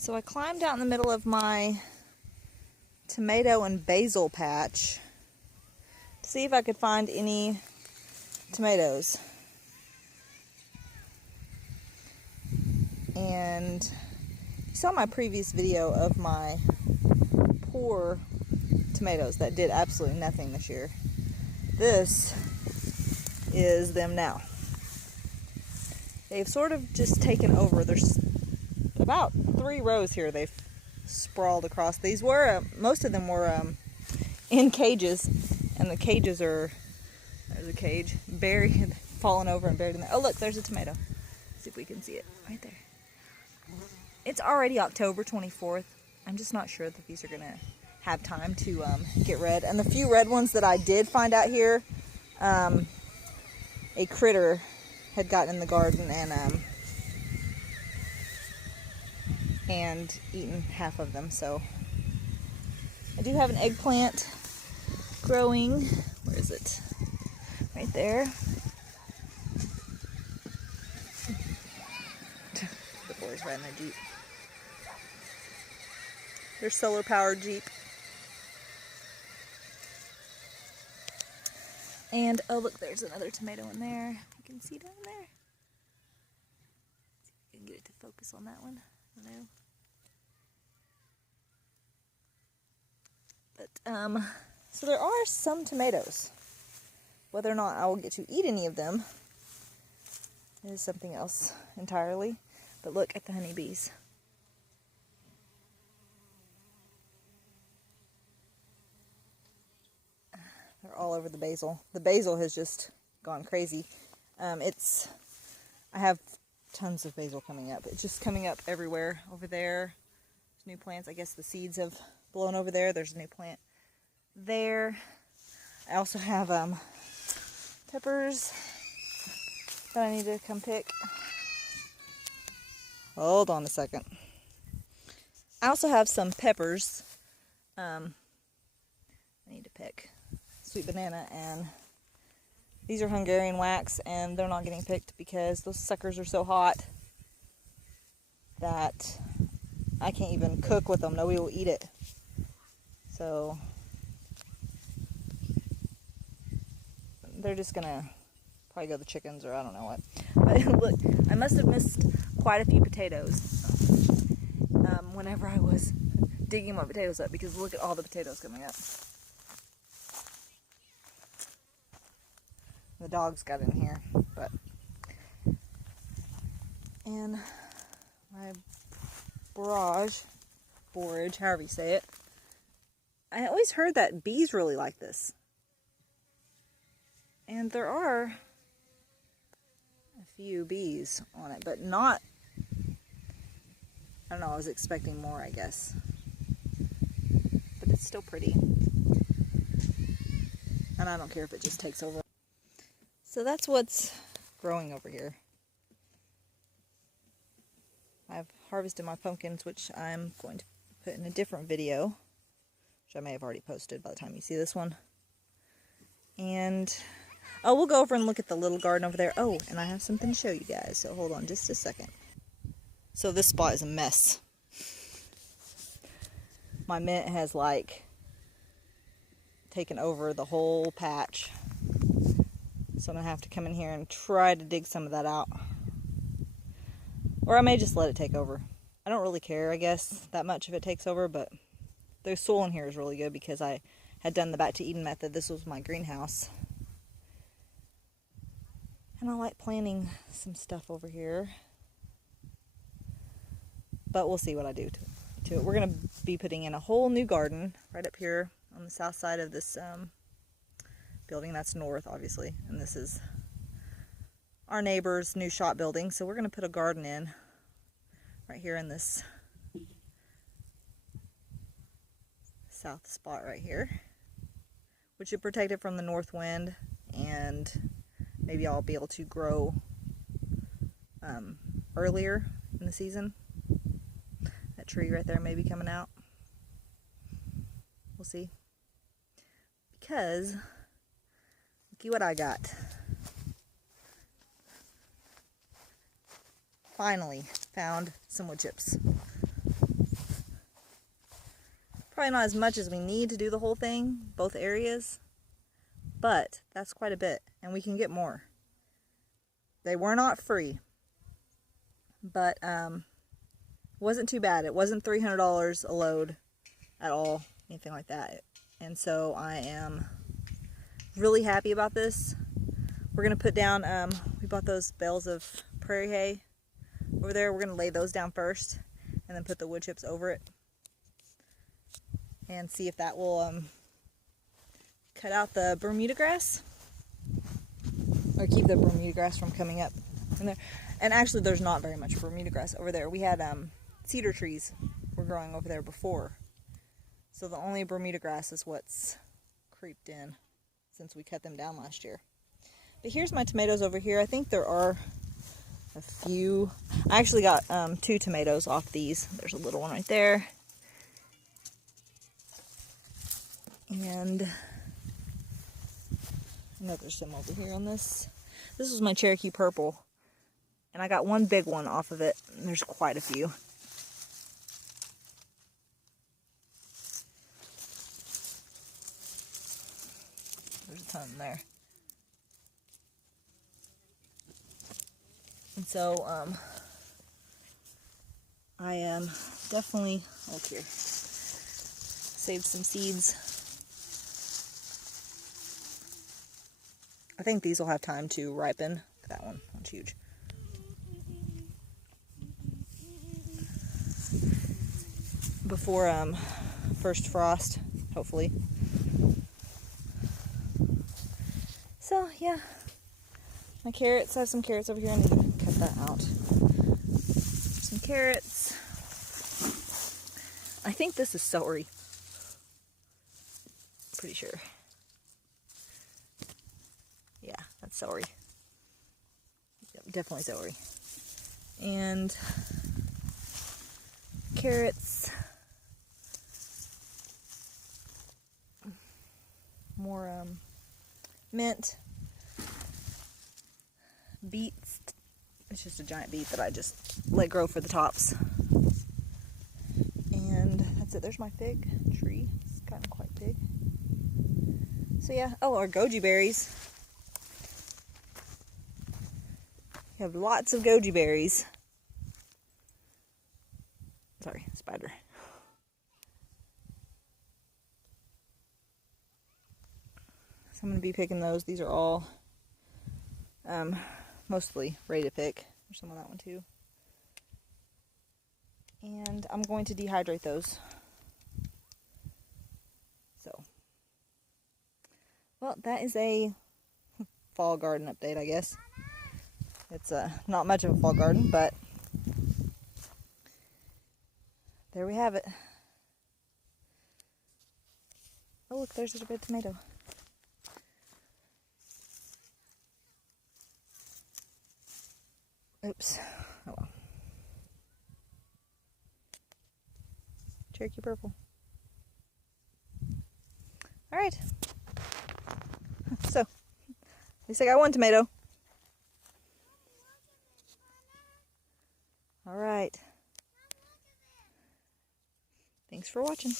So I climbed out in the middle of my tomato and basil patch to see if I could find any tomatoes. And you saw my previous video of my poor tomatoes that did absolutely nothing this year. This is them now. They've sort of just taken over. There's about 3 rows here they've sprawled across. These were, most of them were in cages, and the cages are, there's a cage, buried, fallen over and buried in there. Oh look, there's a tomato. Let's see if we can see it right there. It's already October 24th. I'm just not sure that these are gonna have time to get red. And the few red ones that I did find out here, a critter had gotten in the garden and eaten half of them. So I do have an eggplant growing. Where is it? Right there. The boys riding their Jeep. Their solar powered Jeep. And oh look, there's another tomato in there. You can see down there. See if we can get it to focus on that one. I don't know. But so there are some tomatoes. Whether or not I will get to eat any of them is something else entirely. But look at the honeybees. They're all over the basil. The basil has just gone crazy. I have tons of basil coming up. It's just coming up everywhere. Over there, there's new plants. I guess the seeds have blown over there. There's a new plant there. I also have peppers that I need to come pick. Hold on a second. I also have some peppers I need to pick. Sweet banana, and these are Hungarian wax, and they're not getting picked because those suckers are so hot that I can't even cook with them. Nobody will eat it. So they're just gonna probably go to the chickens, or I don't know what. But look, I must have missed quite a few potatoes whenever I was digging my potatoes up, because look at all the potatoes coming up. The dogs got in here, but, and my borage, however you say it. I always heard that bees really like this. And there are a few bees on it, but not, I don't know, I was expecting more, I guess. But it's still pretty. And I don't care if it just takes over. So that's what's growing over here. I've harvested my pumpkins, which I'm going to put in a different video, which I may have already posted by the time you see this one. And, oh, we'll go over and look at the little garden over there. Oh, and I have something to show you guys, so hold on just a second. So this spot is a mess. My mint has, like, taken over the whole patch. So I'm going to have to come in here and try to dig some of that out. Or I may just let it take over. I don't really care, I guess, that much if it takes over, but the soil in here is really good because I had done the Back to Eden method. This was my greenhouse. And I like planting some stuff over here. But we'll see what I do to it. We're going to be putting in a whole new garden right up here on the south side of this building. That's north, obviously, and this is our neighbor's new shop building. So we're going to put a garden in right here in this south spot right here, which should protect it from the north wind, and maybe I'll be able to grow earlier in the season. That tree right there may be coming out. We'll see. Because look what I got. Finally found some wood chips. probably not as much as we need to do the whole thing, both areas, but that's quite a bit, and we can get more. They were not free, but wasn't too bad. It wasn't $300 a load at all, anything like that. And so I am really happy about this. We're going to put down, we bought those bales of prairie hay over there. We're going to lay those down first and then put the wood chips over it and see if that will cut out the Bermuda grass or keep the Bermuda grass from coming up in there. And actually there's not very much Bermuda grass over there. We had cedar trees were growing over there before. So the only Bermuda grass is what's creeped in since we cut them down last year. But here's my tomatoes over here. I think there are a few. I actually got 2 tomatoes off these. There's a little one right there. And I know there's some over here on this. This is my Cherokee Purple. And I got one big one off of it. And there's quite a few. There's a ton there. And so, I am definitely, look here, saved some seeds. I think these will have time to ripen. Look at that one, that's huge. Before first frost, hopefully. So, yeah. My carrots, I have some carrots over here. I need to cut that out. Some carrots. I think this is celery. Pretty sure. Yeah, that's celery. Yep, definitely celery. And carrots. More mint. Beets. It's just a giant beet that I just let grow for the tops. And that's it. There's my fig tree. It's gotten quite big. So yeah. Oh, our goji berries. We have lots of goji berries. Sorry, spider. So I'm going to be picking those. These are all mostly ready to pick. There's some on that one too. And I'm going to dehydrate those. So, well, that is a fall garden update, I guess. It's not much of a fall garden, but there we have it. Oh, look, there's a red tomato. Oops. Oh well. Cherokee Purple. Alright. So, at least I got one tomato. Alright. Thanks for watching.